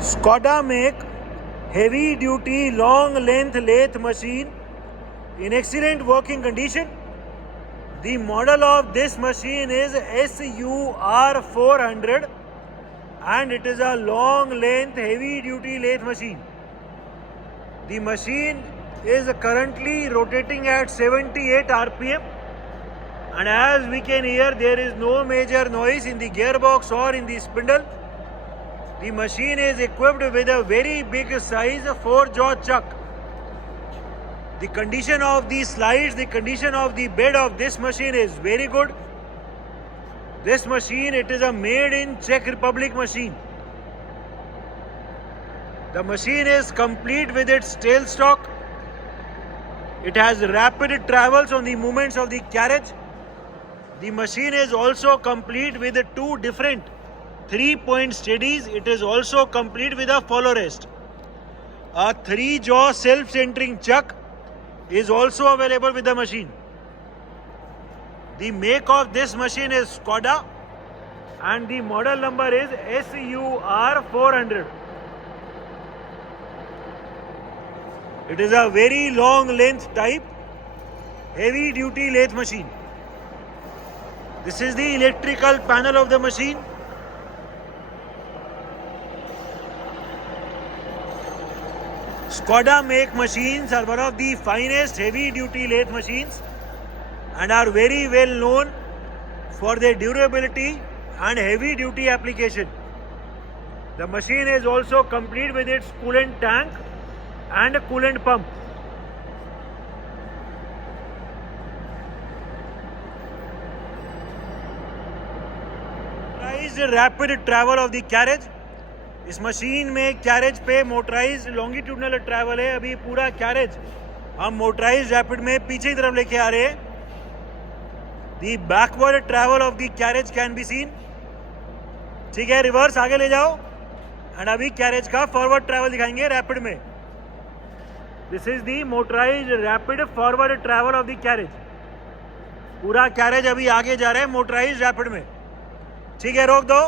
Skoda make heavy duty long length lathe machine in excellent working condition. The model of this machine is SUR 400 and it is a long length heavy duty lathe machine. The machine is currently rotating at 78 RPM, and as we can hear, there is no major noise in the gearbox or in the spindle. The machine is equipped with a very big size 4-jaw chuck. The condition of the slides, the condition of the bed of this machine is very good. This machine, it is a made in Czech Republic machine. The machine is complete with its tailstock. It has rapid travels on the movements of the carriage. The machine is also complete with 2 different 3-point steadies. It is also complete with a follow rest. A 3-jaw self-centering chuck is also available with the machine. The make of this machine is Skoda and the model number is SUR 400. It is a very long length type heavy duty lathe machine. This is the electrical panel of the machine. Skoda make machines are one of the finest heavy duty lathe machines and are very well known for their durability and heavy duty application. The machine is also complete with its coolant tank and a coolant pump. Motorized rapid travel of the carriage. इस machine में carriage पे motorise longitudinal travel है. अभी पूरा carriage हम motorise rapid में पीछे की तरफ लेके आ रहे हैं. The backward travel of the carriage can be seen. ठीक है, रिवर्स आगे ले जाओ एंड अभी कैरेज का फॉरवर्ड ट्रैवल दिखाएंगे रैपिड में. This is the motorise rapid forward travel of the carriage. पूरा कैरेज अभी आगे जा रहा है मोटराइज रैपिड में. ठीक है, रोक दो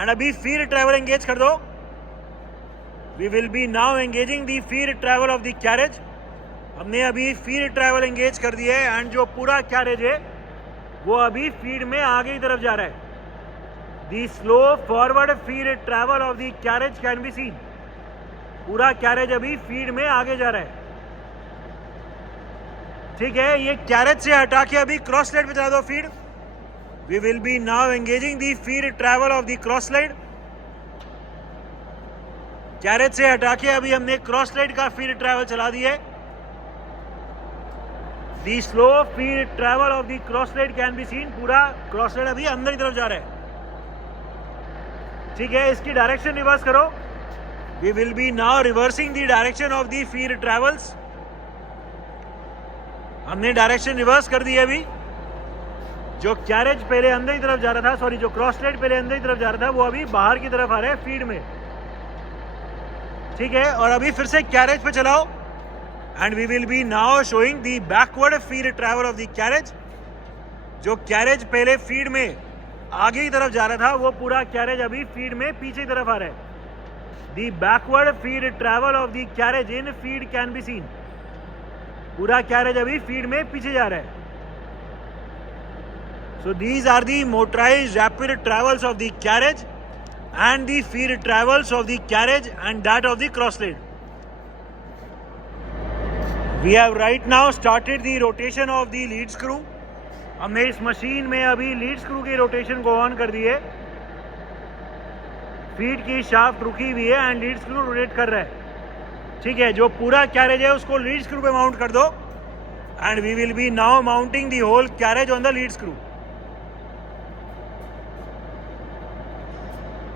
एंड अभी फील्ड ट्रैवल एंगेज कर दो. We will be now engaging the field travel of the carriage. हमने अभी फील्ड ट्रैवल एंगेज कर दिया है एंड जो पूरा कैरेज है वो अभी फील्ड में आगे की तरफ जा रहा है. The slow forward field travel of the carriage can be seen. पूरा कैरेज अभी फील्ड में आगे जा रहा है. ठीक है, ये कैरेज से हटा के अभी क्रॉस लाइड पे चला दो field. We will be now engaging the field travel of the cross slide. Carriage से हटा के अभी हमने क्रॉस स्लाइड का फील्ड ट्रैवल चला दिया है. The slow field travel of the cross slide can be seen. पूरा क्रॉस स्लाइड अभी अंदर की तरफ जा रहा है. ठीक है, इसकी डायरेक्शन रिवर्स करो. We will be now reversing the direction of the field travels. हमने डायरेक्शन रिवर्स कर दी है. अभी जो कैरेज पहले अंदर की तरफ जा रहा था, सॉरी जो क्रॉस स्लाइड पहले अंदर की तरफ जा रहा था वो अभी बाहर की तरफ आ रहा है फील्ड में. ठीक है, और अभी फिर से कैरेज पे चलाओ and we will be now showing the backward field travel of the carriage. जो कैरेज पहले फील्ड में आगे की तरफ जा रहा था वो पूरा कैरेज अभी फील्ड में पीछे की तरफ आ रहा है. The backward field travel of the carriage in field can be seen. पूरा कैरेज अभी फील्ड में पीछे जा रहा है. So these are the motorized rapid travels of the carriage and the field travels of the carriage and that of the cross slide. We have right now started the rotation of the lead screw. हमने इस machine में अभी lead screw की rotation को on कर दी है. Feed की shaft रुकी हुई है एंड लीड स्क्रू रोटेट कर रहा है. ठीक है, जो पूरा कैरेज है उसको लीड स्क्रू पे माउंट कर दो and we will be now mounting the whole carriage on the lead screw.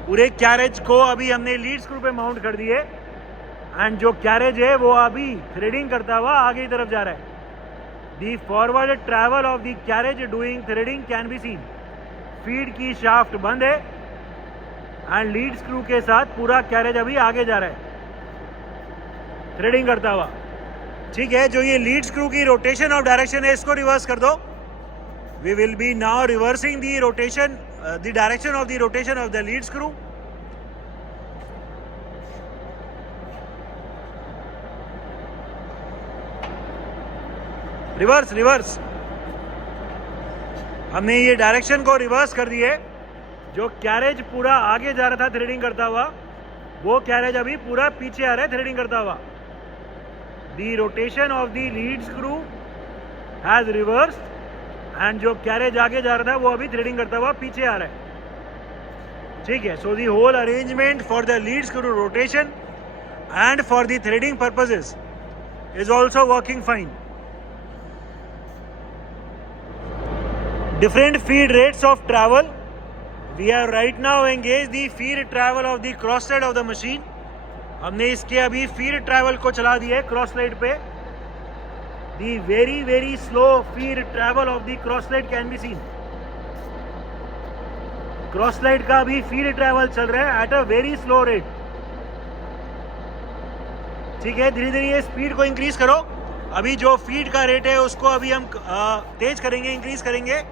पूरे कैरेज को अभी हमने लीड स्क्रू पे माउंट कर दिए एंड जो कैरेज है वो अभी थ्रेडिंग करता हुआ आगे की तरफ जा रहा है. The forward travel of the carriage doing threading can be seen. Feed की शाफ्ट बंद है एंड लीड स्क्रू के साथ पूरा कैरेज अभी आगे जा रहा है थ्रेडिंग करता हुआ. ठीक है, जो ये लीड स्क्रू की रोटेशन ऑफ डायरेक्शन है इसको रिवर्स कर दो. We will be now reversing the rotation, the direction of the rotation of the lead screw. Reverse reverse, हमने ये डायरेक्शन को रिवर्स कर दिए। जो कैरेज पूरा आगे जा रहा था थ्रेडिंग करता हुआ, वो कैरेज अभी पूरा पीछे आ रहा है थ्रेडिंग करता हुआ। The rotation of the lead screw has reversed and जो कैरेज आगे जा रहा था वो अभी थ्रेडिंग करता हुआ पीछे आ रहा है। ठीक है, so the whole arrangement for the lead screw rotation and for the threading purposes is also working fine. Different feed rates of travel. We have right now engaged the feed travel of the cross slide of the machine. हमने इसके अभी feed travel को चला दिया है cross slide पे। The very slow feed travel of the cross slide can be seen. Cross slide का अभी feed travel चल रहा है at a very slow rate. ठीक है, धीरे धीरे ये स्पीड को इंक्रीज करो। अभी जो फीड का रेट है उसको अभी हम तेज करेंगे, इंक्रीज करेंगे।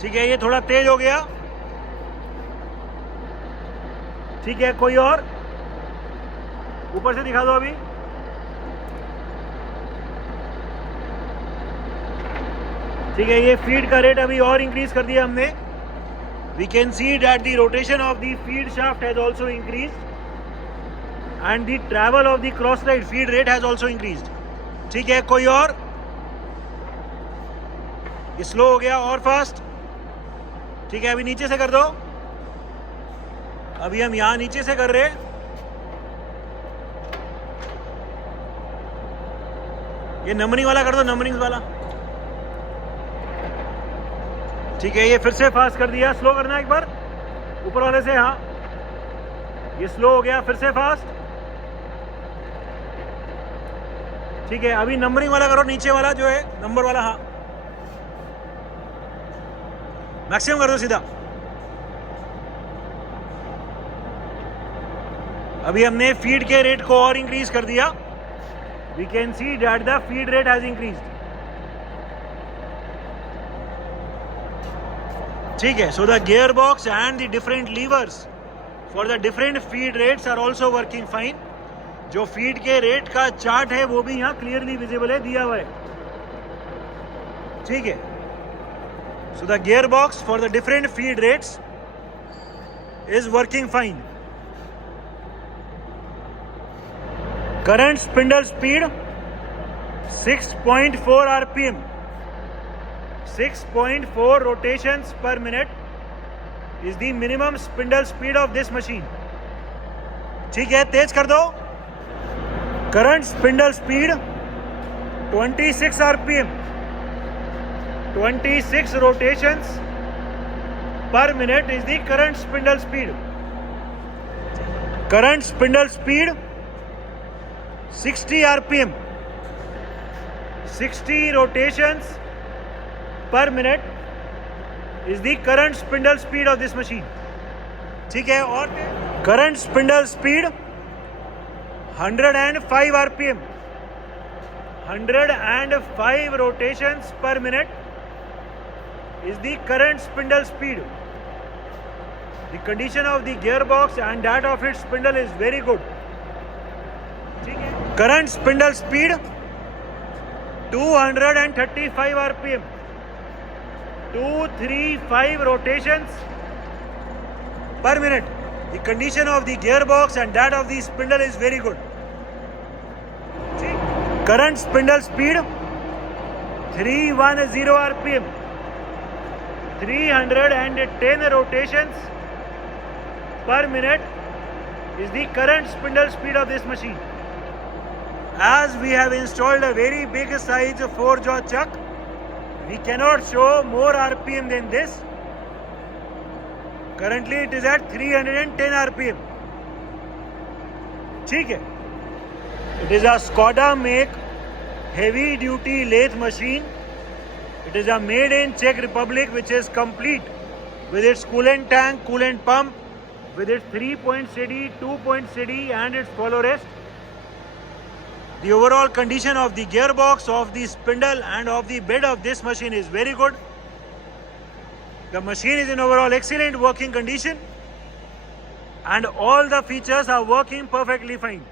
ठीक है, ये थोड़ा तेज हो गया। ठीक है, कोई और ऊपर से दिखा दो अभी। ठीक है, ये फीड का रेट अभी और इंक्रीज कर दिया हमने। We can see that the rotation of the feed shaft has also increased and the travel of the cross slide feed rate has also increased. ठीक है, कोई और? ये स्लो हो गया और फास्ट। ठीक है, अभी नीचे से कर दो। अभी हम यहां नीचे से कर रहे हैं। ये नंबरिंग वाला कर दो, नंबरिंग वाला। ठीक है, ये फिर से फास्ट कर दिया। स्लो करना एक बार ऊपर वाले से। हाँ, ये स्लो हो गया, फिर से फास्ट। ठीक है, अभी नंबरिंग वाला करो, नीचे वाला जो है नंबर वाला। हाँ, मैक्सिमम कर दो सीधा। अभी हमने फीड के रेट को और इंक्रीज कर दिया। We can see that the feed rate has increased. ठीक है, so the gear box and the different levers for the different feed rates are also working fine. जो फीड के रेट का चार्ट है वो भी यहाँ क्लियरली विजिबल है, दिया हुआ है। ठीक है, so the gearbox for the different feed rates is working fine. Current spindle speed 6.4 rpm, 6.4 rotations per minute is the minimum spindle speed of this machine. ठीक है, तेज कर दो। Current spindle speed 26 rpm, 26 rotations per minute is the current spindle speed. Current spindle speed 60 rpm, 60 rotations per minute is the current spindle speed of this machine. ठीक है, और current spindle speed 105 rpm, 105 rotations per minute is the current spindle speed. The condition of the gearbox and that of its spindle is very good. Current spindle speed 235 rpm, 235 rotations per minute. The condition of the gearbox and that of the spindle is very good. Current spindle speed 310 rpm, 310 rotations per minute is the current spindle speed of this machine. As we have installed a very big size 4-jaw chuck, we cannot show more RPM than this. Currently it is at 310 RPM. ठीक है, it is a Skoda make heavy duty lathe machine. It is a made in Czech Republic which is complete with its coolant tank, coolant pump, with its 3-point CD, 2-point CD and its follow rest. The overall condition of the gearbox, of the spindle and of the bed of this machine is very good. The machine is in overall excellent working condition and all the features are working perfectly fine.